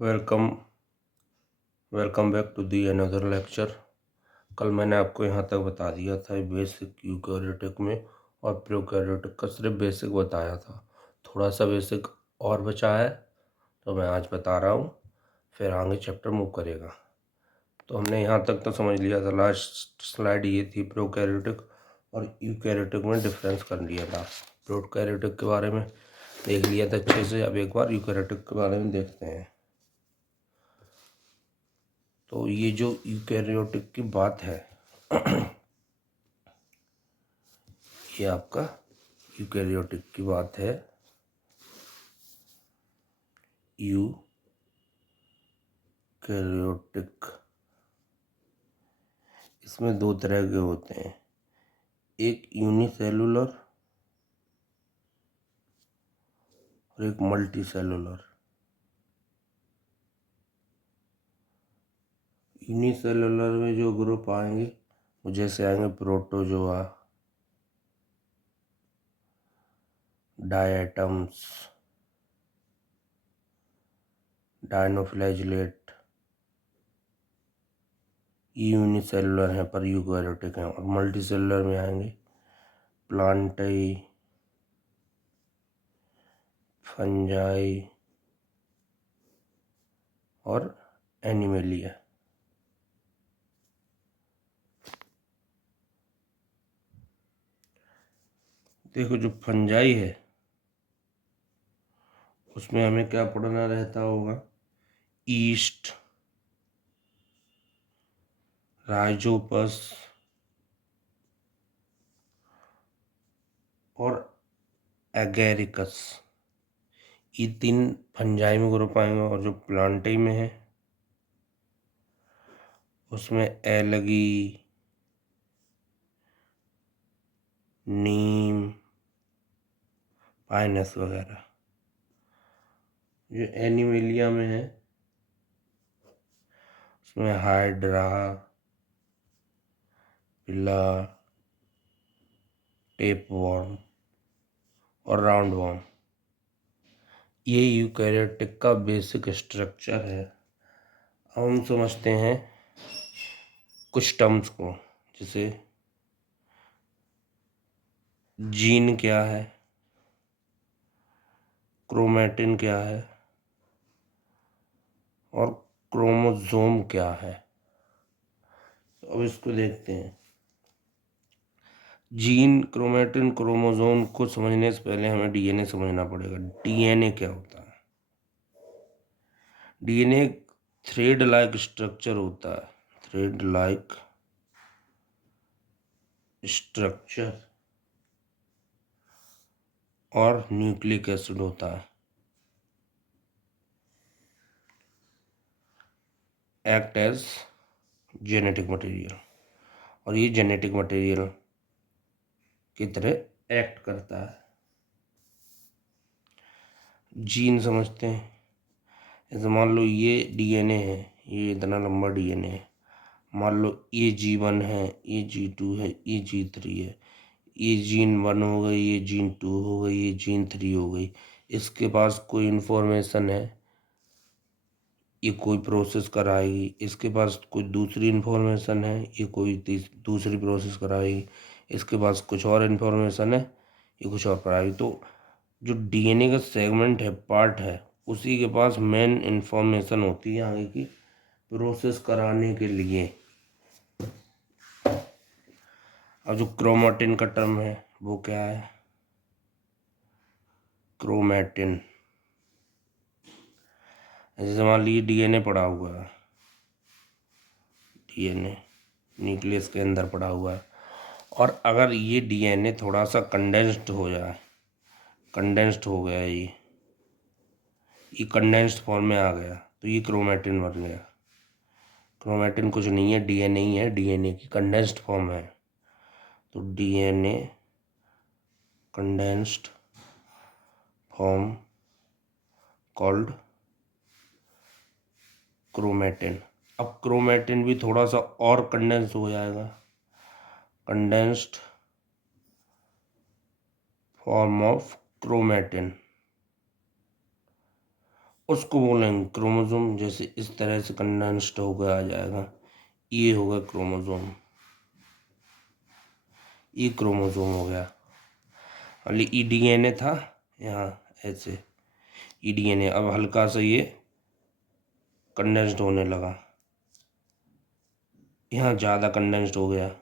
Welcome welcome back to the another lecture. कल मैंने आपको यहाँ तक बता दिया था बेसिक यूकैरियोटिक में, और प्रोकैरियोटिक का सिर्फ बेसिक बताया था। थोड़ा सा बेसिक और बचा है तो मैं आज बता रहा हूँ, फिर आगे चैप्टर मूव करेगा। तो हमने यहाँ तक तो समझ लिया था, लास्ट स्लाइड ये थी प्रोकैरियोटिक और यूकैरियोटिक में डिफरेंस कर लिया था। प्रोकैरियोटिक के बारे में देख लिया था अच्छे से, अब एक बार यूकैरियोटिक के बारे में देखते हैं। तो ये जो यूकैरियोटिक की बात है ये आपका यूकैरियोटिक की बात है। यूकैरियोटिक इसमें दो तरह के होते हैं, एक यूनिसेलुलर और एक मल्टी सेलुलर। यूनिसेलुलर में जो ग्रुप आएंगे वो जैसे आएंगे प्रोटोजोआ, डायटम्स, डायनोफ्लैजिलेट, ये यूनिसेलुलर हैं पर यूकैरियोटिक हैं। और मल्टी सेलुलर में आएंगे प्लांटाई, फंजाई और एनिमेलिया। देखो जो फंजाई है उसमें हमें क्या पढ़ना रहता होगा, ईस्ट, राइजोपस और एगेरिकस, ये तीन फंजाई में ग्रुप आएंगे। और जो प्लांटाई में है उसमें एलगी, नीम, पाइनस वगैरह। जो एनिमेलिया में है उसमें हाइड्रा, पिला, टेपवर्म और राउंडवर्म। ये यूकैरियोटिक का बेसिक स्ट्रक्चर है। अब हम समझते हैं कुछ टर्म्स को, जैसे जीन क्या है, क्रोमैटिन क्या है और क्रोमोसोम क्या है। अब इसको देखते हैं। जीन, क्रोमैटिन, क्रोमोसोम को समझने से पहले हमें डीएनए समझना पड़ेगा। डीएनए क्या होता है? डीएनए थ्रेड लाइक स्ट्रक्चर होता है, थ्रेड लाइक स्ट्रक्चर, और न्यूक्लिक एसिड होता है। एक्ट एज जेनेटिक मटेरियल, और ये जेनेटिक मटेरियल की तरह एक्ट करता है। जीन समझते हैं। जैसे मान लो ये डीएनए है, ये इतना लंबा डीएनए है। मान लो ये G1 है, ये G2 है, ये G3 है। ये जीन 1 हो गई, ये जीन 2 हो गई, ये जीन 3 हो गई। इसके पास कोई इन्फॉर्मेशन है, ये कोई प्रोसेस कराएगी। इसके पास कोई दूसरी इन्फॉर्मेशन है, ये कोई दूसरी प्रोसेस कराएगी। इसके पास कुछ और इन्फॉर्मेशन है, ये कुछ और कराएगी। तो जो डीएनए का सेगमेंट है, पार्ट है, उसी के पास मेन इन्फॉर्मेशन होती है आगे की प्रोसेस कराने के लिए। अब जो क्रोमैटिन का टर्म है वो क्या है? क्रोमैटिन, जैसे मान लीजिए डीएनए पड़ा हुआ है, डीएनए न्यूक्लियस के अंदर पड़ा हुआ है, और अगर ये डीएनए थोड़ा सा कंडेंस्ड हो जाए, कंडेंस्ड हो गया, ये कंडेंस्ड फॉर्म में आ गया, तो ये क्रोमैटिन बन गया। क्रोमैटिन कुछ नहीं है, डीएनए ही है, डीएनए की कंडेंस्ड फॉर्म है। तो DNA condensed form called chromatin. अब क्रोमैटिन भी थोड़ा सा और कंडेंस हो जाएगा, कंडेंस्ड फॉर्म ऑफ क्रोमैटिन, उसको बोलेंगे क्रोमोसोम। जैसे इस तरह से कंडेंस्ड होकर आ जाएगा, ये होगा क्रोमोसोम, ये क्रोमोसोम हो गया। और ये डीएनए था यहाँ ऐसे, ये डीएनए अब हल्का सा ये कंडेंस्ड होने लगा, यहाँ ज़्यादा कंडेंस्ड हो गया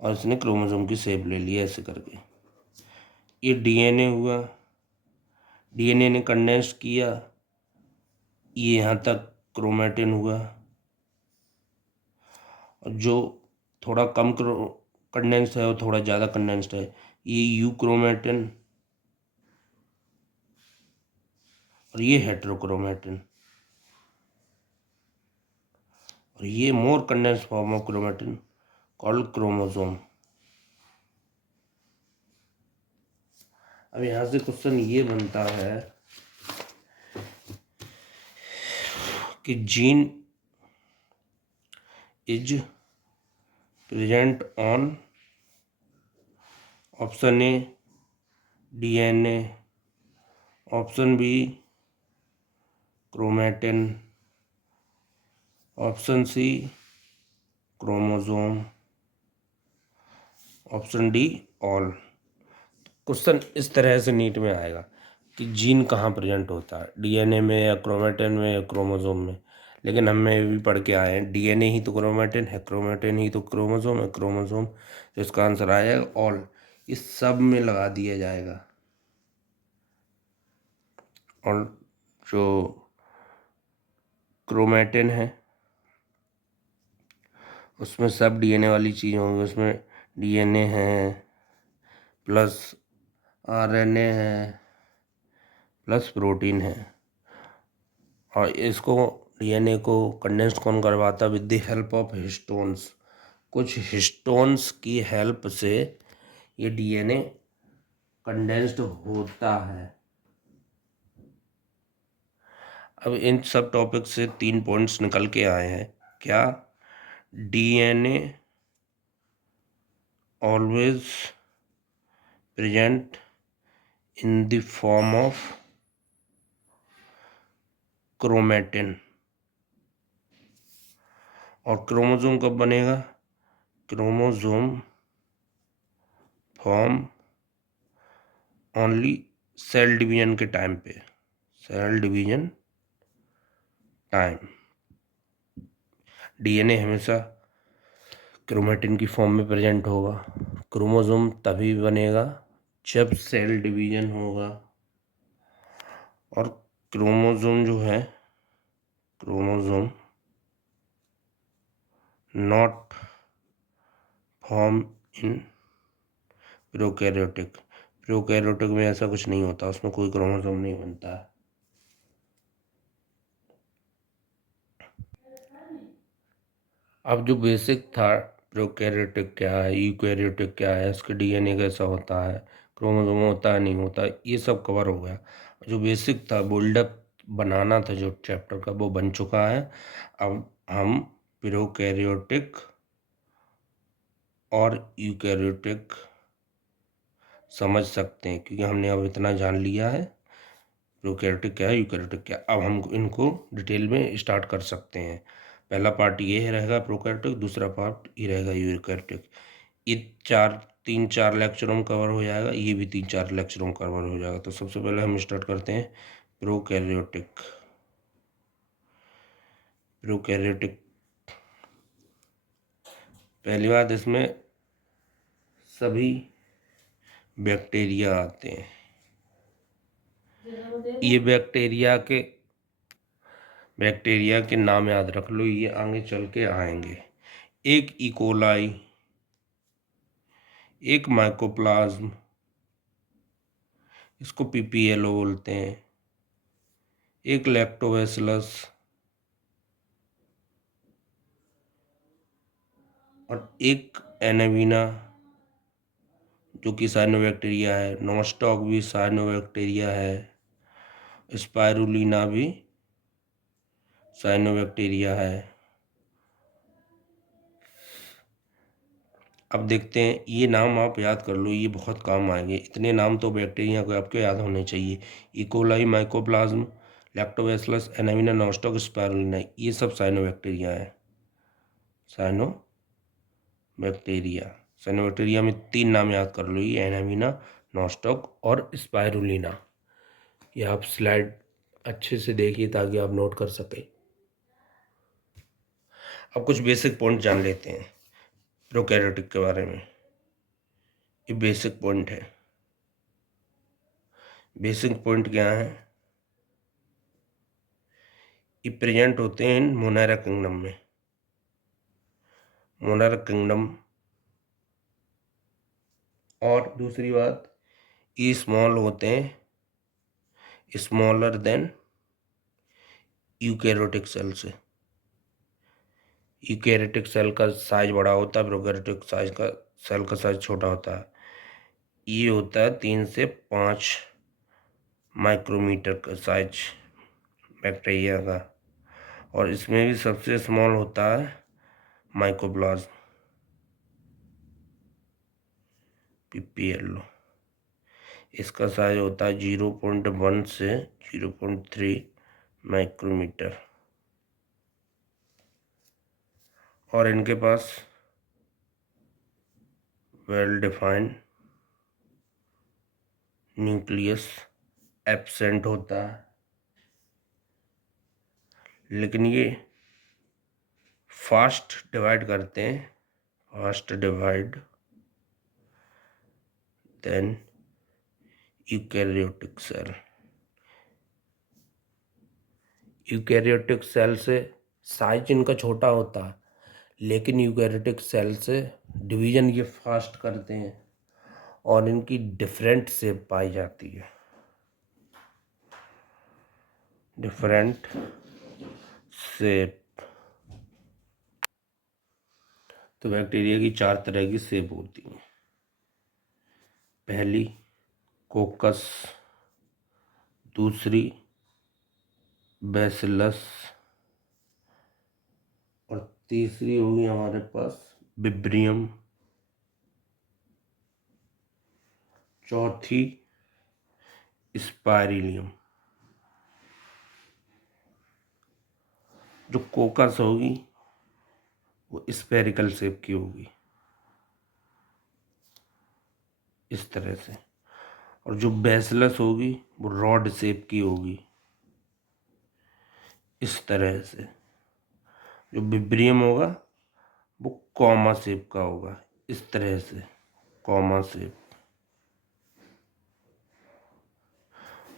और इसने क्रोमोसोम की शेप ले ली ऐसे करके। ये डीएनए हुआ, डीएनए ने कंडेंस किया, ये यहाँ तक क्रोमेटिन हुआ। और जो थोड़ा कम कंडेंस्ड है और थोड़ा ज़्यादा कंडेंस्ड है, ये यूक्रोमेटिन और ये हेट्रोक्रोमेटिन। और ये more condensed form of chromatin called chromosome. अब यहाँ से क्वेश्चन ये बनता है कि gene is present on option A DNA, option B chromatin, option C chromosome, option D all. Question इस तरह से नीट में आएगा कि जीन कहाँ प्रेजेंट होता है, डीएनए में या क्रोमेटिन में या क्रोमोसोम में। लेकिन हमें भी पढ़ के आए हैं डीएनए ही तो क्रोमेटिन है, क्रोमेटिन ही तो क्रोमोसोम है, क्रोमोसोम, तो इसका आंसर आएगा ऑल। इस सब में लगा दिया जाएगा। और जो क्रोमेटिन है उसमें सब डीएनए वाली चीज़ होंगी, उसमें डीएनए है प्लस आरएनए है प्लस प्रोटीन है। और इसको डीएनए को कंडेंस्ड कौन करवाता है? With the help of histones. कुछ हिस्टोन्स की हेल्प से ये डीएनए कंडेंस्ड होता है। अब इन सब टॉपिक से 3 पॉइंट्स निकल के आए हैं। क्या? DNA always present in the form of chromatin. और क्रोमोसोम कब बनेगा? Chromosome form only cell division के टाइम पे, सेल डिवीजन टाइम। डीएनए हमेशा क्रोमेटिन की फॉर्म में प्रेजेंट होगा। क्रोमोसोम तभी बनेगा जब सेल डिवीजन होगा। और क्रोमोसोम जो है, chromosome not form in prokaryotic. Prokaryotic में ऐसा कुछ नहीं होता, उसमें कोई क्रोमोसोम नहीं बनता है। अब जो बेसिक था प्रोकैरियोटिक क्या है, यूकैरियोटिक क्या है, उसके डीएनए कैसा होता है, क्रोमोसोम होता है नहीं होता, ये सब कवर हो गया। जो बेसिक था, बिल्डअप बनाना था जो चैप्टर का, वो बन चुका है। अब हम प्रोकैरियोटिक और यूकैरियोटिक समझ सकते हैं, क्योंकि हमने अब इतना जान लिया है प्रोकैरियोटिक क्या है, यूकैरियोटिक क्या। अब हम इनको डिटेल में स्टार्ट कर सकते हैं। पहला पार्ट ये रहेगा प्रोकैरियोटिक, दूसरा पार्ट ये रहेगा यूकैरियोटिक। ये 3-4 लेक्चरों में कवर हो जाएगा, ये भी 3-4 लेक्चरों में कवर हो जाएगा। तो सबसे पहले हम स्टार्ट करते हैं प्रोकैरियोटिक। प्रोकैरियोटिक पहली बात, इसमें सभी बैक्टीरिया आते हैं। ये बैक्टीरिया के नाम याद रख लो, ये आगे चल के आएंगे। एक इकोलाई, एक माइकोप्लाज्म, इसको पीपीएलओ बोलते हैं, एक लैक्टोबैसिलस और एक एनावीना जो कि साइनोबैक्टीरिया है। नोस्टॉक भी साइनोबैक्टीरिया है, स्पाइरुलिना भी साइनोबैक्टीरिया है। अब देखते हैं, ये नाम आप याद कर लो, ये बहुत काम आएंगे। इतने नाम तो बैक्टीरिया को आपके याद होने चाहिए। इकोलाई, माइकोप्लाज्म, लैक्टोबैसिलस, एनामिना, नॉस्टॉक, स्पाइरुलिना, ये सब साइनोबैक्टीरिया है। साइनोबैक्टीरिया में 3 नाम याद कर लो, ये एनामिना, नॉस्टॉक और स्पाइरुलिना। ये आप स्लाइड अच्छे से देखिए ताकि आप नोट कर सकें। अब कुछ बेसिक पॉइंट जान लेते हैं प्रोकैरियोटिक के बारे में। ये बेसिक पॉइंट है। बेसिक पॉइंट क्या है? ये प्रेजेंट होते हैं मोनारा किंगडम में। मोनारा किंगडम। और दूसरी बात, ये स्मॉल होते हैं, स्मॉलर देन यूकैरियोटिक सेल से। यूकैरियोटिक सेल का साइज बड़ा होता है, प्रोकैरियोटिक सेल का साइज छोटा होता है। ये होता है 3 से 5 माइक्रोमीटर का साइज बैक्टीरिया का। और इसमें भी सबसे स्मॉल होता है माइकोप्लाज्म, पीपीएल। इसका साइज होता है 0.1 से 0.3 माइक्रोमीटर। और इनके पास वेल डिफाइंड न्यूक्लियस एब्सेंट होता है, लेकिन ये फास्ट डिवाइड करते हैं, fast divide then eukaryotic cell. Eukaryotic cell से साइज इनका छोटा होता है, लेकिन यूकैरियोटिक सेल से डिवीजन ये फास्ट करते हैं और इनकी डिफरेंट शेप पाई जाती है। Different shape. तो बैक्टीरिया की 4 तरह की शेप होती हैं। पहली कोकस, दूसरी बैसिलस, और तीसरी होगी हमारे पास विब्रियम, चौथी स्पाइरिलियम। जो कोकस होगी वो स्फेरिकल शेप की होगी, इस तरह से। और जो बैसिलस होगी वो रॉड शेप की होगी, इस तरह से। जो विब्रियम होगा वो कॉमा शेप का होगा, इस तरह से, कॉमा शेप।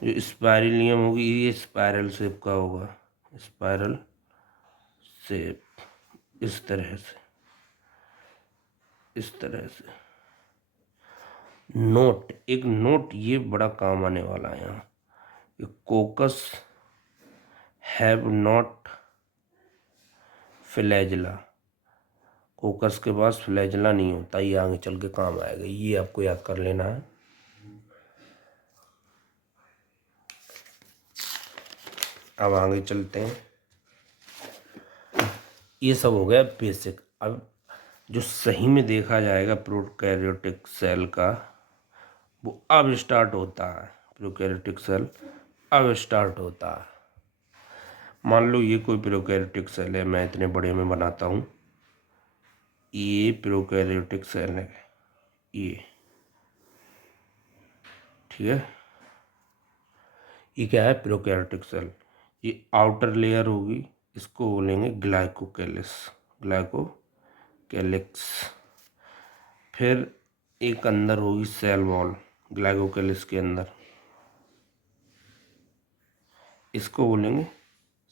जो स्पाइरिलियम होगी ये स्पाइरल शेप का होगा, स्पाइरल शेप, इस तरह से, इस तरह से। नोट, एक नोट ये बड़ा काम आने वाला है यहाँ। कोकस हैव नॉट फ्लैजिला। कोकस के पास फ्लैजिला नहीं होता, ये आगे चल के काम आएगा, ये आपको याद कर लेना है। अब आगे चलते हैं। ये सब हो गया बेसिक। अब जो सही में देखा जाएगा प्रोकैरियोटिक सेल का, वो अब स्टार्ट होता है। प्रोकैरियोटिक सेल अब स्टार्ट होता है। मान लो ये कोई प्रोकैरियोटिक सेल है, मैं इतने बड़े में बनाता हूँ। ये प्रोकैरियोटिक सेल है, ये ठीक है। ये क्या है? Prokaryotic cell. ये आउटर लेयर होगी, इसको बोलेंगे ग्लाइकोकैलिक्स, ग्लाइकोकैलिक्स। फिर एक अंदर होगी सेल वॉल ग्लाइकोकैलिक्स के अंदर, इसको बोलेंगे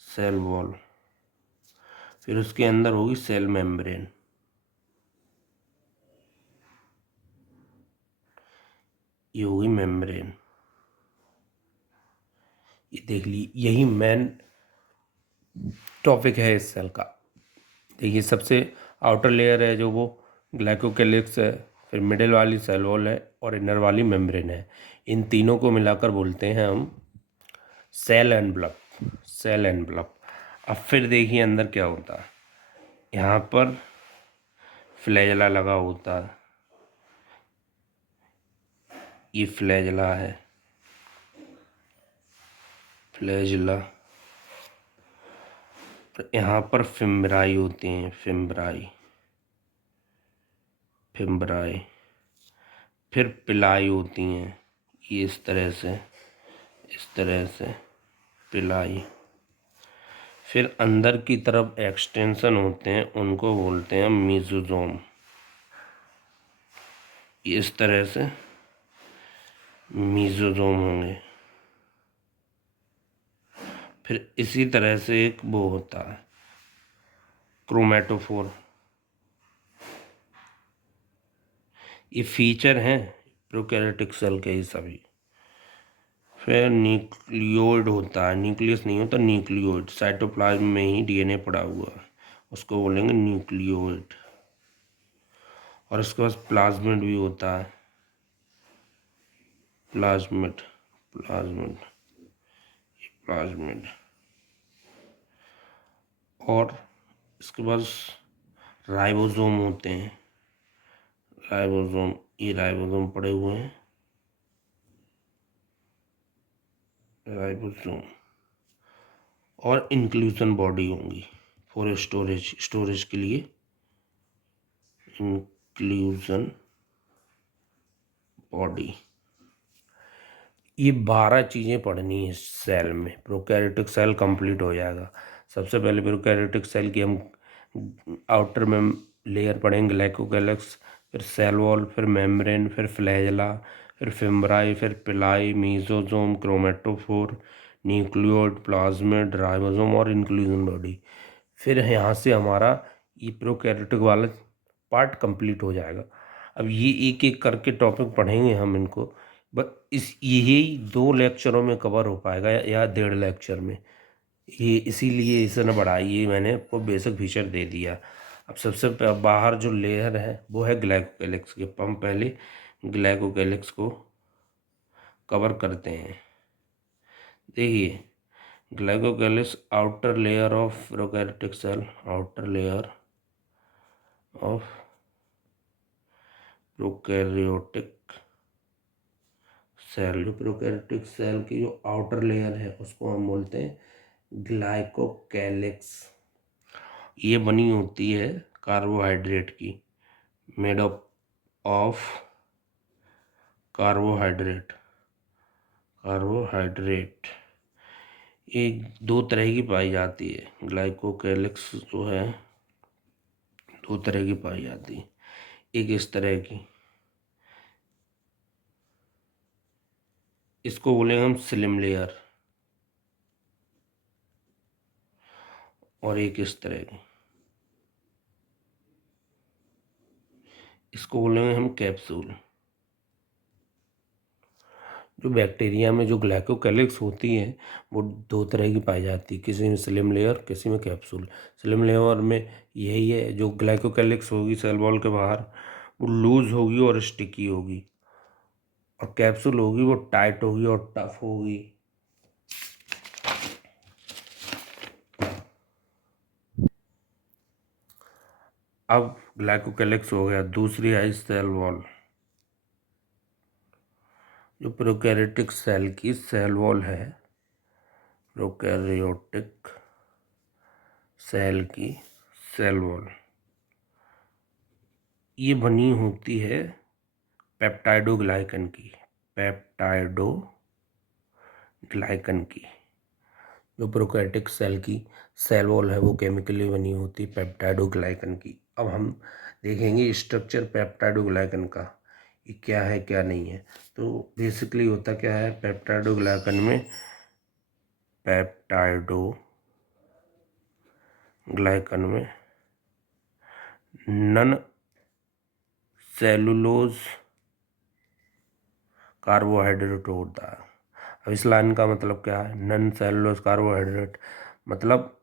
सेल वॉल। फिर उसके अंदर होगी सेल मेम्ब्रेन, ये होगी मेम्ब्रेन। ये देख ली, यही मेन टॉपिक है इस सेल का। देखिए, सबसे आउटर लेयर है जो वो ग्लाइकोकैलिक्स है, फिर मिडिल वाली सेल वॉल है और इनर वाली मेम्ब्रेन है। इन तीनों को मिलाकर बोलते हैं हम सेल एनवलप, सेल एनवलप। अब फिर देखिए अंदर क्या होता है। यहाँ पर फ्लैजला लगा होता है, ये फ्लैजला है, फ्लैजला। यहाँ पर फिम्ब्राई होते हैं, फिम्ब्राई, फिम्ब्राई। फिर पिलाई होती हैं, ये इस तरह से, इस तरह से पिलाई। फिर अंदर की तरफ एक्सटेंशन होते हैं, उनको बोलते हैं मीजोजोम, ये इस तरह से मीजोजोम होंगे। फिर इसी तरह से एक वो होता है क्रोमेटोफोर, ये फीचर हैं प्रोकैरियोटिक सेल के ही सभी। फिर न्यूक्लियोइड होता है, न्यूक्लियस नहीं होता, न्यूक्लियोइड, साइटोप्लाज्म में ही डीएनए पड़ा हुआ है, उसको बोलेंगे न्यूक्लियोइड। और उसके पास प्लाज्मिड भी होता है, प्लाज्मिड, प्लाज्मिड, प्लाज्मिड। और इसके पास राइबोसोम होते हैं, राइबोसोम, ये राइबोसोम पड़े हुए हैं, राइबोसोम। और इंक्लूजन बॉडी होंगी फॉर स्टोरेज, स्टोरेज के लिए इंक्लूजन बॉडी। ये 12 चीज़ें पढ़नी है सेल में, प्रोकैरियोटिक सेल कंप्लीट हो जाएगा। सबसे पहले प्रोकैरियोटिक सेल की हम आउटर में लेयर पढ़ेंगे, ग्लाइकोकैलिक्स, फिर सेल वॉल, फिर मेम्ब्रेन, फिर फ्लैजला, फिर फिम्ब्राई, फिर पिलाई, mesosome, chromatophore, nucleoid, plasmid, ribosome और इंक्लूजन बॉडी। फिर यहाँ से हमारा ये प्रोकैरियोटिक वाला पार्ट कंप्लीट हो जाएगा। अब ये एक एक करके टॉपिक पढ़ेंगे हम इनको, बस इस यही 2 लेक्चरों में कवर हो पाएगा या 1.5 लेक्चर में। ये इसीलिए इसे न बढ़ाइए, मैंने आपको बेसिक फीचर दे दिया। अब सबसे बाहर जो लेयर है वो है ग्लाइकोकैलिक्स के। हम पहले ग्लाइकोकैलिक्स को कवर करते हैं। देखिए, glycocalyx outer layer of prokaryotic cell, outer layer of prokaryotic cell. जो प्रोकैरियोटिक सेल की जो आउटर लेयर है उसको हम बोलते हैं ग्लाइकोकैलिक्स। ये बनी होती है कार्बोहाइड्रेट की, made up of carbohydrate, carbohydrate. एक 2 तरह की पाई जाती है ग्लाइकोकैलिक्स, जो है 2 तरह की पाई जाती है। एक इस तरह की, इसको बोलेंगे हम स्लिम लेयर, और एक इस तरह की, इसको बोलेंगे हम कैप्सूल। जो बैक्टीरिया में जो ग्लाइकोकैलिक्स होती है वो 2 तरह की पाई जाती है, किसी में स्लिम लेयर, किसी में कैप्सूल। स्लिम लेयर में यही है, जो ग्लाइकोकैलिक्स होगी सेल वॉल के बाहर वो लूज होगी और स्टिकी होगी, और कैप्सूल होगी वो टाइट होगी और टफ होगी। अब ग्लाइकोकैलिक्स हो गया। दूसरी है सेल वॉल। जो प्रोकैरियोटिक सेल की सेल वॉल है, प्रोकैरियोटिक सेल की सेल वॉल, ये बनी होती है पेप्टाइडोग्लाइकन की, पेप्टाइडोग्लाइकन की। जो प्रोकैरियोटिक सेल की सेल वॉल है वो केमिकली बनी होती है पेप्टाइडोग्लाइकन की। अब हम देखेंगे स्ट्रक्चर पेप्टाइडोग्लाइकन का, ये क्या है क्या नहीं है। तो बेसिकली होता क्या है पेप्टाइडोग्लाइकन में, पेप्टाइडोग्लाइकन में नन सेलुलोज कार्बोहाइड्रेट होता है। अब इस लाइन का मतलब क्या है, नन सेलुलोज कार्बोहाइड्रेट, मतलब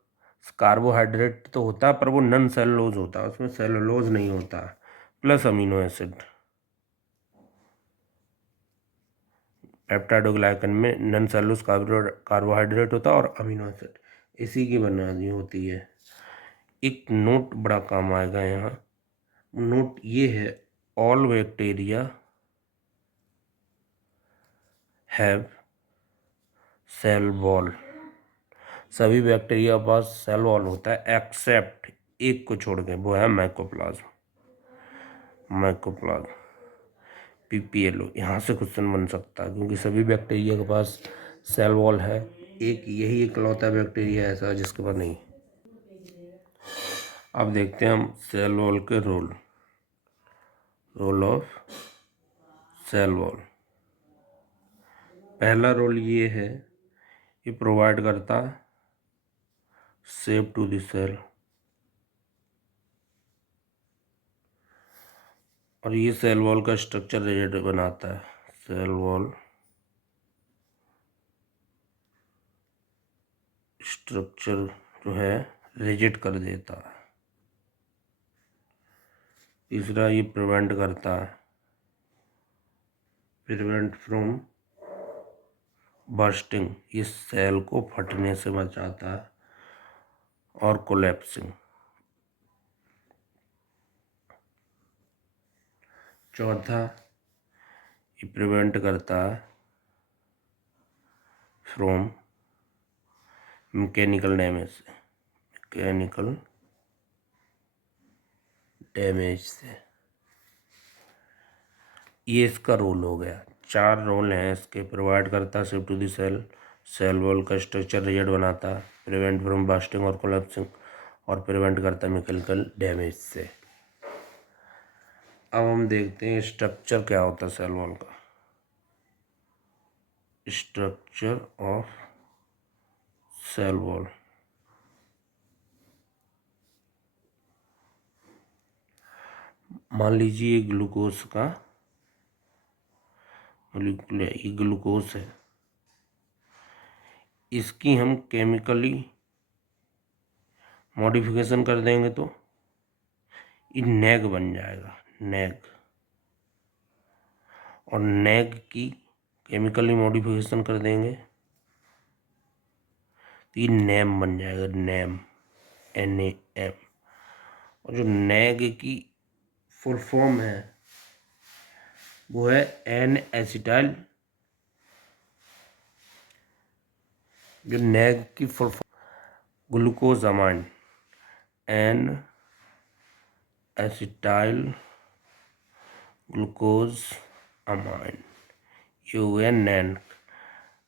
कार्बोहाइड्रेट तो होता है पर वो नन सेलुलोज होता है, उसमें सेलुलोज नहीं होता, प्लस अमीनो एसिड। पेप्टाइडोग्लाइकन में नन सेलुलोज कार्बोहाइड्रेट होता है और अमीनो एसिड, इसी की बनानी होती है। एक नोट बड़ा काम आएगा यहाँ, नोट ये है, all bacteria have cell wall. सभी बैक्टीरिया के पास सेल वॉल होता है एक्सेप्ट एक को छोड़ के, वो है माइकोप्लाज्म। Mycoplasma PPLO. यहाँ से क्वेश्चन बन सकता है क्योंकि सभी बैक्टीरिया के पास सेल वॉल है, एक यही इकलौता बैक्टीरिया ऐसा जिसके पास नहीं। अब देखते हैं हम सेल वॉल के रोल ऑफ सेल वॉल। पहला रोल ये है, ये प्रोवाइड करता शेप टू द सेल, और ये सेल वॉल का स्ट्रक्चर रिजिड बनाता है। सेल वॉल स्ट्रक्चर जो है रिजिड कर देता है। तीसरा, ये प्रिवेंट करता है, प्रिवेंट फ्रॉम बर्स्टिंग, ये सेल को फटने से बचाता है, और कोलैप्सिंग। चौथा, ये प्रिवेंट करता है फ्रॉम मैकेनिकल डैमेज से, मैकेनिकल डैमेज से। ये इसका रोल हो गया। 4 रोल हैं इसके। प्रोवाइड करता है shape to the cell, cell wall का स्ट्रक्चर रिजिड बनाता है, प्रिवेंट फ्रॉम बर्स्टिंग और कोलैप्सिंग, और प्रिवेंट करता है मैकेनिकल डैमेज से। अब हम देखते हैं स्ट्रक्चर क्या होता है सेल वॉल का। Structure of cell wall. मान लीजिए ग्लूकोज का मॉलिक्यूल है, ये ग्लूकोज है, इसकी हम केमिकली मॉडिफिकेशन कर देंगे तो ये नेग बन जाएगा, नेग। और नेग की केमिकली मॉडिफिकेशन कर देंगे तो ये नेम बन जाएगा, नेम, NAM। और जो नेग की फुल फॉर्म है वो है N एसिटाइल। जो नेग की full form glucosamine, N acetyl glucose amine, ये हुए नैन।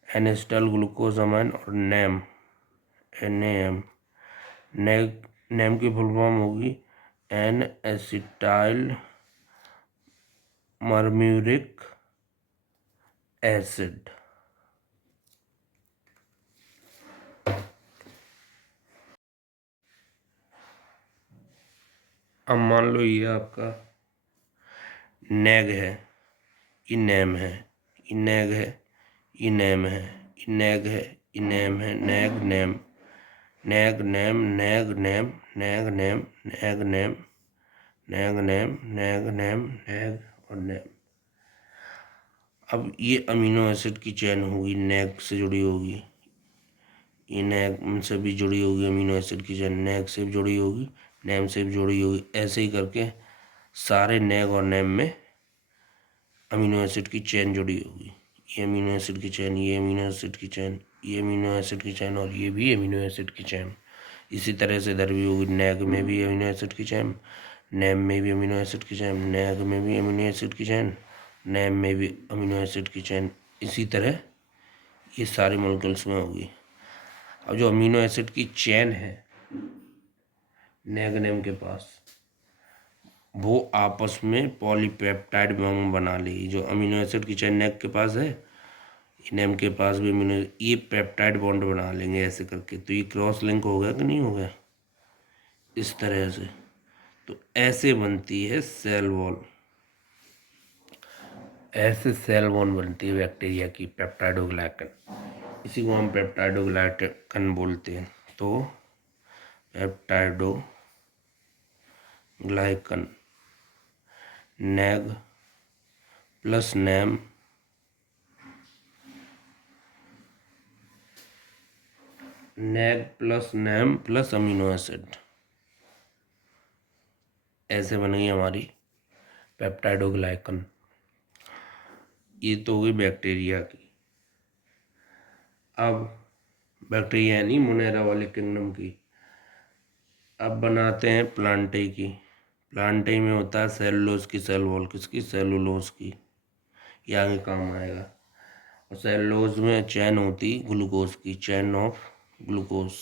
N एसिटाइल ग्लूकोज अमाइन और नेम, NAM। नेम की फुल फॉर्म होगी N एसिटाइल मर्म्यूरिक एसिड। अब मान लो ये आपका नेग है, ये नेम है, ये नेग है, ये नेम है, ये नेग है, ये नेम है, नेग नेम, नेग नेम, नेग नेम, नेग नेम, नेग नेम, नेग नेम, नेग नेम, नेग और नेम। अब ये अमीनो एसिड की चेन होगी, नेग से जुड़ी होगी, ये नेग से भी जुड़ी होगी अमीनो एसिड की चेन, नेग से भी जुड़ी होगी, नेम से भी जुड़ी होगी। ऐसे ही करके सारे नेग और नेम में अमीनो एसिड की चेन जुड़ी होगी। ये अमीनो एसिड की चेन, ये अमीनो एसिड की चेन, ये अमीनो एसिड की चेन, और ये भी अमीनो एसिड की चेन। इसी तरह से इधर भी होगी, नेग में भी अमीनो एसिड की चेन, नेम में भी अमीनो एसिड की चेन, नेग में भी अमीनो एसिड की चेन, नेम में भी अमीनो एसिड की चेन। इसी तरह ये सारे मॉलिक्यूल्स में होगी। अब जो अमीनो एसिड की चेन है नेग नेम के पास, वो आपस में पॉलीपेप्टाइड बॉन्ड बना लेगी। जो अमीनो एसिड की चेन नेग के पास है, नेम के पास भी अमीनो, ये पेप्टाइड बॉन्ड बना लेंगे ऐसे करके। तो ये क्रॉस लिंक हो गया कि नहीं हो गया, इस तरह से। तो ऐसे बनती है सेल वॉल, ऐसे सेल वॉल बनती है बैक्टीरिया की, पेप्टाइडोग्लाइकन। इसी को हम पेप्टाइडोग्लाइकन बोलते हैं। तो peptidoglycan, NAG plus NAM NAG plus NAM plus amino acid, ऐसे बन गई हमारी पेप्टाइडोग्लाइकन। ये तो हो गई बैक्टीरिया की। अब बैक्टीरिया यानी मोनेरा वाले किंगडम की। अब बनाते हैं प्लांटे की। प्लांटे में होता है सेलुलोज की सेल वॉल, किसकी? सेलुलोज की। ये आगे काम आएगा। और सेलुलोज में चैन होती ग्लूकोज की, चैन ऑफ ग्लूकोज।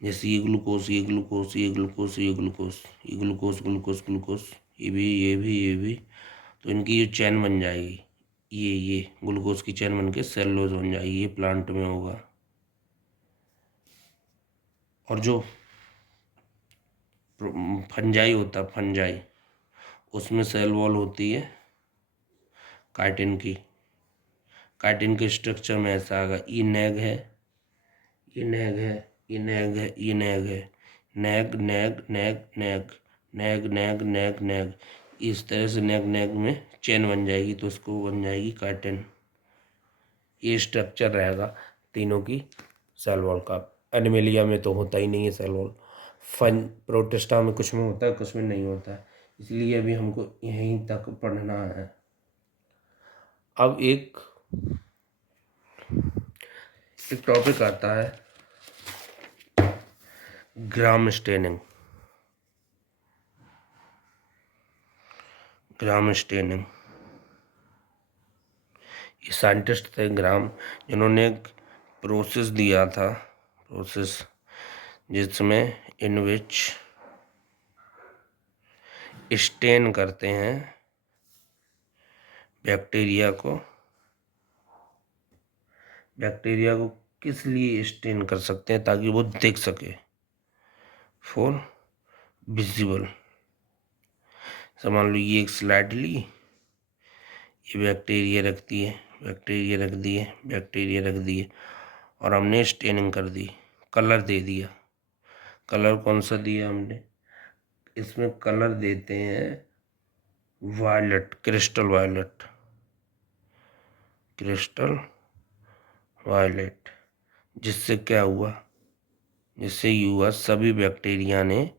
जैसे ये ग्लूकोज, ये ग्लूकोज, ये ग्लूकोज, ये ग्लूकोज, ये ग्लूकोज, ग्लूकोज, ग्लूकोज, ये भी, ये भी, ये भी। तो इनकी ये चैन बन जाएगी। ये ग्लूकोज की चैन बन के सेलुलोज बन जाएगी। ये प्लांट में होगा। और जो फंजाई होता है, फंजाई, उसमें सेल वॉल होती है काइटिन की। काइटिन के स्ट्रक्चर में ऐसा आएगा, ये नेग है, ये नेग है, ये नेग है, ये नेग है, नेग नेग नेग नेग नेग नेग नेग नेग। इस तरह से नेग नेग में चेन बन जाएगी, तो उसको बन जाएगी काइटिन। ये स्ट्रक्चर रहेगा तीनों की सेल वॉल का। एनिमेलिया में तो होता ही नहीं है सेल वॉल। फन प्रोटिस्टा में कुछ में होता है, कुछ में नहीं होता है। इसलिए अभी हमको यहीं तक पढ़ना है। अब एक टॉपिक आता है ग्राम स्टेनिंग। ग्राम स्टेनिंग, ये साइंटिस्ट थे ग्राम, जिन्होंने एक प्रोसेस दिया था, प्रोसेस जिसमें इन विच स्टेन करते हैं बैक्टीरिया को। बैक्टीरिया को किस लिए स्टेन कर सकते हैं? ताकि वो देख सके, फॉर विजिबल। मान लो ये एक स्लाइड ली, ये बैक्टीरिया रख दिए, बैक्टीरिया रख दिए, बैक्टीरिया रख दिए, और हमने स्टेनिंग कर दी, कलर दे दिया। कलर कौन सा दिया हमने? इसमें कलर देते हैं violet, crystal violet, crystal violet. जिससे क्या हुआ? जिससे ये हुआ, सभी बैक्टीरिया ने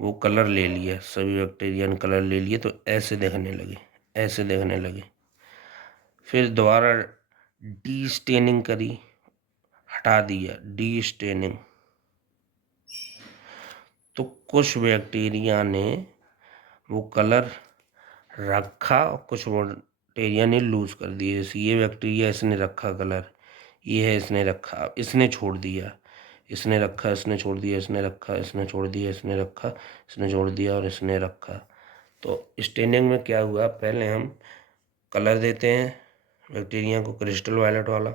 वो कलर ले लिया, सभी बैक्टीरिया ने कलर ले लिए, तो ऐसे देखने लगे, ऐसे देखने लगे। फिर दोबारा डी स्टेनिंग करी, हटा दिया डी स्टेनिंग, तो कुछ बैक्टीरिया ने वो कलर रखा और कुछ बैक्टीरिया ने लूज कर दिए। जैसे ये बैक्टीरिया, इसने रखा कलर, ये है इसने रखा, इसने छोड़ दिया, इसने रखा, इसने छोड़ दिया, इसने रखा, इसने छोड़ दिया, इसने रखा, इसने छोड़ दिया, और इसने रखा। तो स्टेनिंग में क्या हुआ? पहले हम कलर देते हैं बैक्टीरिया को, क्रिस्टल वायलेट वाला,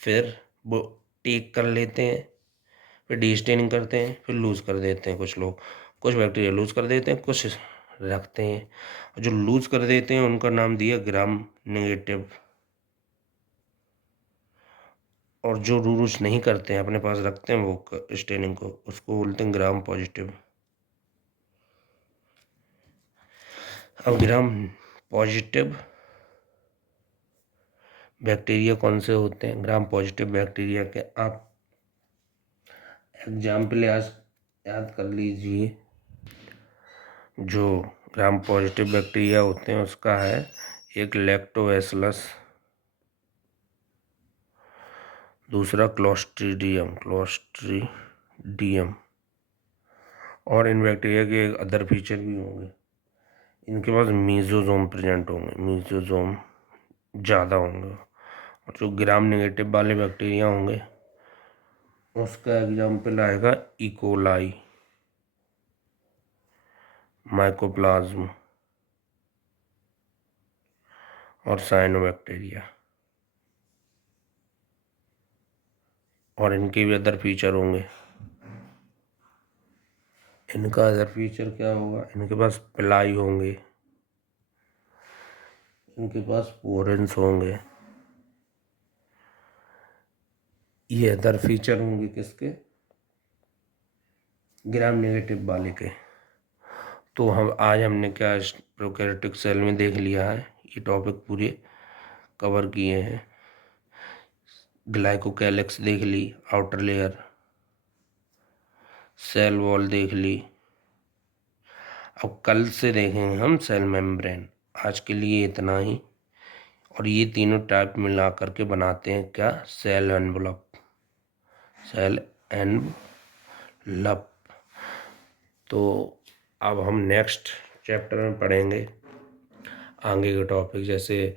फिर वो टेक कर लेते हैं, फिर डी स्टेनिंग करते हैं, फिर लूज कर देते हैं। कुछ लोग, कुछ बैक्टीरिया लूज कर देते हैं, कुछ रखते हैं। जो लूज कर देते हैं उनका नाम दिया ग्राम नेगेटिव, और जो लूज नहीं करते हैं, अपने पास रखते हैं वो स्टेनिंग को, उसको बोलते हैं ग्राम पॉजिटिव। अब ग्राम पॉजिटिव बैक्टीरिया कौन से होते हैं? ग्राम पॉजिटिव बैक्टीरिया के आप एग्जाम्पल याद कर लीजिए। जो ग्राम पॉजिटिव बैक्टीरिया होते हैं उसका है एक लैक्टोबैसिलस, दूसरा क्लोस्ट्रीडियम, क्लोस्ट्रीडियम। और इन बैक्टीरिया के अदर फीचर भी होंगे। इनके पास मीजोजोम प्रेजेंट होंगे, मीजोजोम ज़्यादा होंगे। और जो ग्राम नेगेटिव वाले बैक्टीरिया होंगे उसका एग्जाम्पल आएगा इकोलाई, माइकोप्लाज्म और साइनोबैक्टीरिया। और इनके भी अदर फीचर होंगे। इनका अदर फीचर क्या होगा? इनके पास पिलाई होंगे, इनके पास पोरेंस होंगे। ये अदर फीचर होंगे किसके? ग्राम नेगेटिव वाले के। तो हम आज हमने क्या प्रोकैरियोटिक सेल में देख लिया है, ये टॉपिक पूरे कवर किए हैं। ग्लाइकोकैलिक्स देख ली, आउटर लेयर, सेल वॉल देख ली। अब कल से देखेंगे हम सेल मेम्ब्रेन। आज के लिए इतना ही। और ये तीनों टाइप मिला करके बनाते हैं क्या, सेल एनवलप। Cell envelope. तो अब हम नेक्स्ट चैप्टर में पढ़ेंगे आगे के टॉपिक, जैसे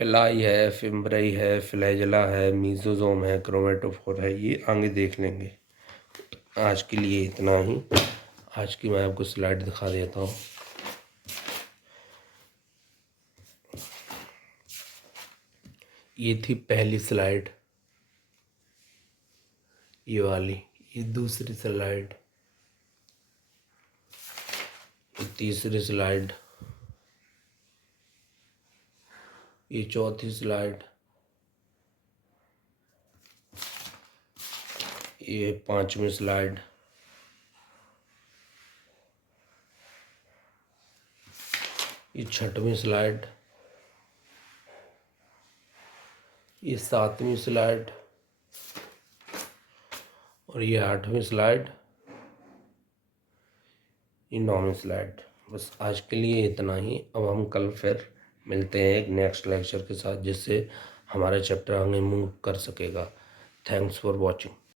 पिलाई है, फिम्ब्राई है, फ्लैजेला है, मीजोजोम है, क्रोमेटोफोर है, ये आगे देख लेंगे। आज के लिए इतना ही। आज की मैं आपको स्लाइड दिखा देता हूँ। ये थी पहली स्लाइड, ये वाली। ये दूसरी स्लाइड, ये तीसरी स्लाइड, ये चौथी स्लाइड, ये पांचवी स्लाइड, ये छठवीं स्लाइड, ये सातवीं स्लाइड, और ये आठवीं स्लाइड, ये नौवीं स्लाइड। बस आज के लिए इतना ही। अब हम कल फिर मिलते हैं एक नेक्स्ट लेक्चर के साथ, जिससे हमारा चैप्टर आगे मूव कर सकेगा। Thanks for watching.